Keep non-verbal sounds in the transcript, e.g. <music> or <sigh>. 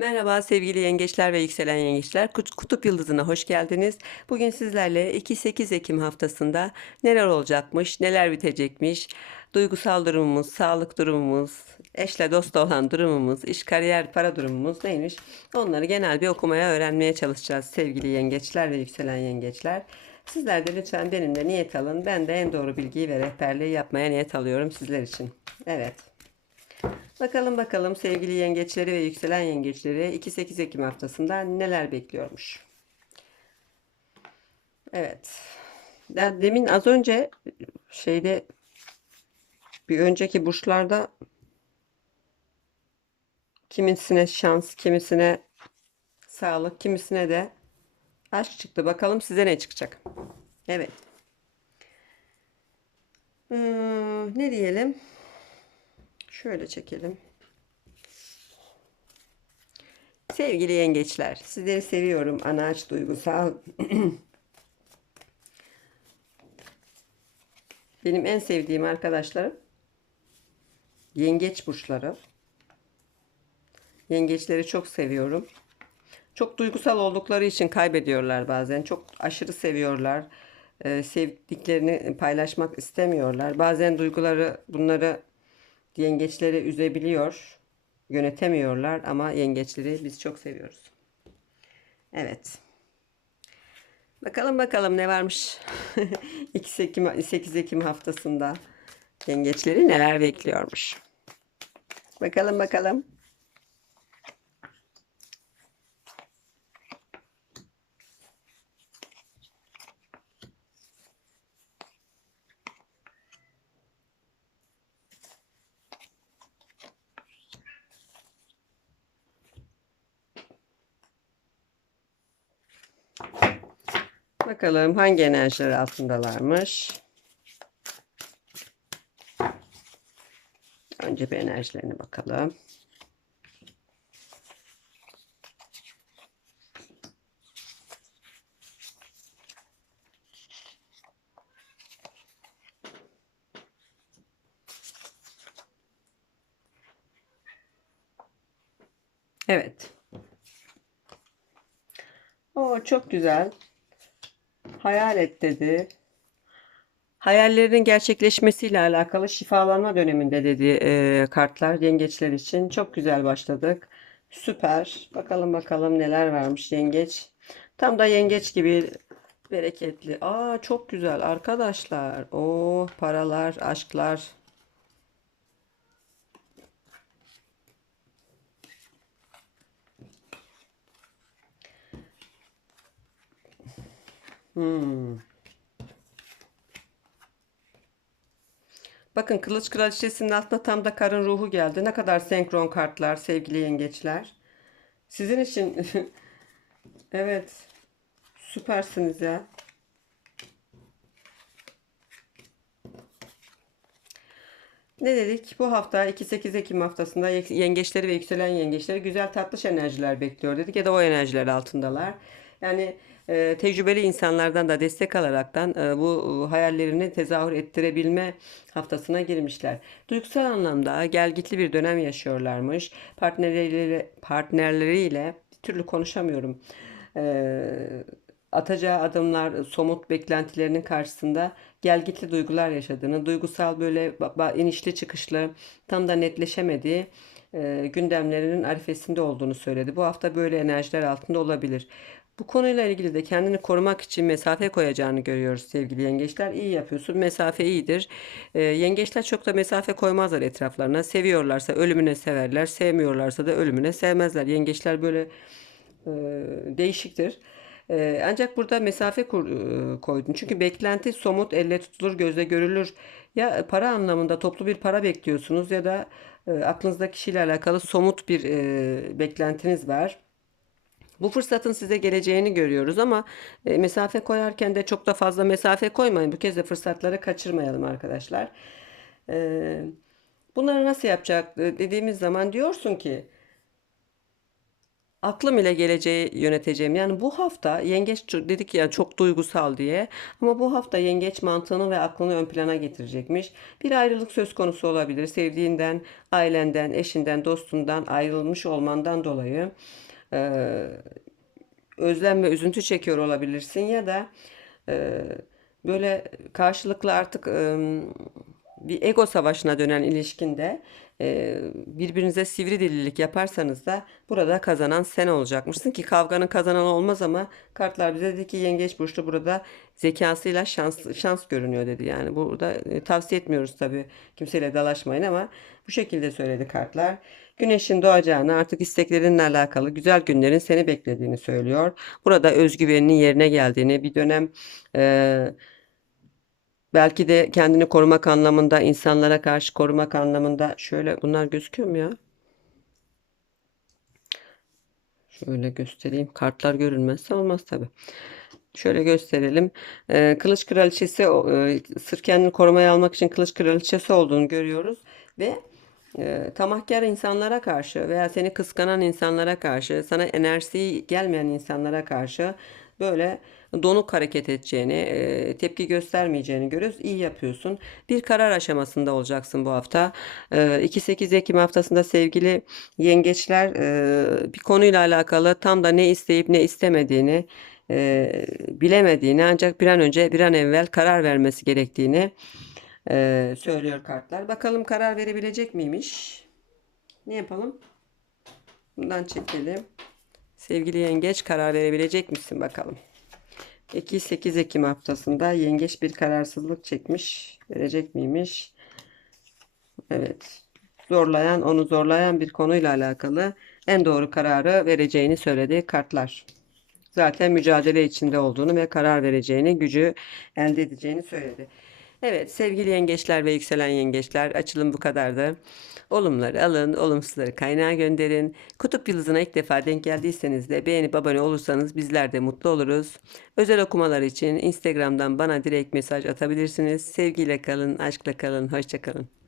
Merhaba sevgili yengeçler ve yükselen yengeçler. Kut- Kutup Yıldızı'na hoş geldiniz. Bugün sizlerle 2-8 Ekim haftasında neler olacakmış, neler bitecekmiş, duygusal durumumuz, sağlık durumumuz, eşle dostla olan durumumuz, iş, kariyer, para durumumuz neymiş? Onları genel bir okumaya, öğrenmeye çalışacağız sevgili yengeçler ve yükselen yengeçler. Sizler de lütfen benimle niyet alın. Ben de en doğru bilgiyi ve rehberliği yapmaya niyet alıyorum sizler için. Evet. Bakalım bakalım sevgili yengeçleri ve yükselen yengeçleri 2-8 Ekim haftasında neler bekliyormuş. Evet. Demin az önce şeyde bir önceki burçlarda kimisine şans, kimisine sağlık, kimisine de aşk çıktı. Bakalım size ne çıkacak. Evet. Hmm, ne diyelim? Şöyle çekelim. Sevgili yengeçler, sizleri seviyorum. Anaç duygusal. <clears throat> Benim en sevdiğim arkadaşlarım yengeç burçları. Yengeçleri çok seviyorum. Çok duygusal oldukları için kaybediyorlar bazen. Çok aşırı seviyorlar. Ee, sevdiklerini paylaşmak istemiyorlar. Bazen duyguları bunları yengeçleri üzebiliyor. Yönetemiyorlar ama yengeçleri biz çok seviyoruz. Evet. Bakalım bakalım ne varmış 2 Ekim, 8 Ekim haftasında yengeçleri neler bekliyormuş. Bakalım bakalım. Bakalım hangi enerjiler altındalarmış. Önce bir enerjilerine bakalım. Evet. O çok güzel. Hayal et dedi. Hayallerinin gerçekleşmesiyle alakalı şifalanma döneminde dedi e, kartlar yengeçler için. Çok güzel başladık. Süper. Bakalım bakalım neler varmış yengeç. Tam da yengeç gibi bereketli. Aa çok güzel arkadaşlar. O paralar, aşklar. Hmm. Bakın Kılıç Kraliçesi'nin altında tam da karın ruhu geldi. Ne kadar senkron kartlar sevgili yengeçler. Sizin için <laughs> evet süpersiniz ya. Ne dedik? Bu hafta 2-8 Ekim haftasında yengeçleri ve yükselen yengeçleri güzel tatlış enerjiler bekliyor dedik ya da o enerjiler altındalar. Yani e, tecrübeli insanlardan da destek alaraktan e, bu hayallerini tezahür ettirebilme haftasına girmişler. Duygusal anlamda gelgitli bir dönem yaşıyorlarmış. Partnerleriyle, partnerleriyle bir türlü konuşamıyorum. E, atacağı adımlar, somut beklentilerinin karşısında gelgitli duygular yaşadığını, duygusal böyle inişli çıkışlı, tam da netleşemediği e, gündemlerinin arifesinde olduğunu söyledi. Bu hafta böyle enerjiler altında olabilir. Bu konuyla ilgili de kendini korumak için mesafe koyacağını görüyoruz sevgili yengeçler. İyi yapıyorsun. Mesafe iyidir. E, yengeçler çok da mesafe koymazlar etraflarına. Seviyorlarsa ölümüne severler. Sevmiyorlarsa da ölümüne sevmezler. Yengeçler böyle e, değişiktir. E, ancak burada mesafe kur, e, koydun. Çünkü beklenti somut, elle tutulur, gözle görülür. Ya para anlamında toplu bir para bekliyorsunuz ya da e, aklınızdaki kişiyle alakalı somut bir e, beklentiniz var. Bu fırsatın size geleceğini görüyoruz ama e, mesafe koyarken de çok da fazla mesafe koymayın. Bu kez de fırsatları kaçırmayalım arkadaşlar. E, bunları nasıl yapacak e, dediğimiz zaman diyorsun ki aklım ile geleceği yöneteceğim. Yani bu hafta yengeç dedik ya çok duygusal diye. Ama bu hafta yengeç mantığını ve aklını ön plana getirecekmiş. Bir ayrılık söz konusu olabilir. Sevdiğinden, ailenden, eşinden, dostundan ayrılmış olmandan dolayı özlem ve üzüntü çekiyor olabilirsin ya da e, böyle karşılıklı artık e, bir ego savaşına dönen ilişkinde e, birbirinize sivri dililik yaparsanız da burada kazanan sen olacakmışsın ki kavganın kazananı olmaz ama kartlar bize dedi ki yengeç burçlu burada zekasıyla şans şans görünüyor dedi. Yani burada e, tavsiye etmiyoruz tabii kimseyle dalaşmayın ama bu şekilde söyledi kartlar. Güneşin doğacağını artık isteklerinle alakalı güzel günlerin seni beklediğini söylüyor. Burada özgüveninin yerine geldiğini bir dönem e, belki de kendini korumak anlamında insanlara karşı korumak anlamında şöyle bunlar gözüküyor mu ya? Şöyle göstereyim. Kartlar görünmezse olmaz tabii. Şöyle gösterelim. Ee, kılıç kraliçesi e, sırf kendini korumaya almak için kılıç kraliçesi olduğunu görüyoruz ve e, tamahkar insanlara karşı veya seni kıskanan insanlara karşı, sana enerjisi gelmeyen insanlara karşı böyle donuk hareket edeceğini, e, tepki göstermeyeceğini görüyoruz. İyi yapıyorsun. Bir karar aşamasında olacaksın bu hafta. E, 2-8 Ekim haftasında sevgili yengeçler e, bir konuyla alakalı tam da ne isteyip ne istemediğini e, bilemediğini ancak bir an önce bir an evvel karar vermesi gerektiğini e, söylüyor kartlar. Bakalım karar verebilecek miymiş? Ne yapalım? Bundan çekelim. Sevgili yengeç karar verebilecek misin bakalım. 2-8 Ekim haftasında yengeç bir kararsızlık çekmiş. Verecek miymiş? Evet. Zorlayan, onu zorlayan bir konuyla alakalı en doğru kararı vereceğini söyledi kartlar. Zaten mücadele içinde olduğunu ve karar vereceğini, gücü elde edeceğini söyledi. Evet sevgili yengeçler ve yükselen yengeçler açılım bu kadardı. Olumları alın, olumsuzları kaynağa gönderin. Kutup yıldızına ilk defa denk geldiyseniz de beğenip abone olursanız bizler de mutlu oluruz. Özel okumalar için Instagram'dan bana direkt mesaj atabilirsiniz. Sevgiyle kalın, aşkla kalın, hoşça kalın.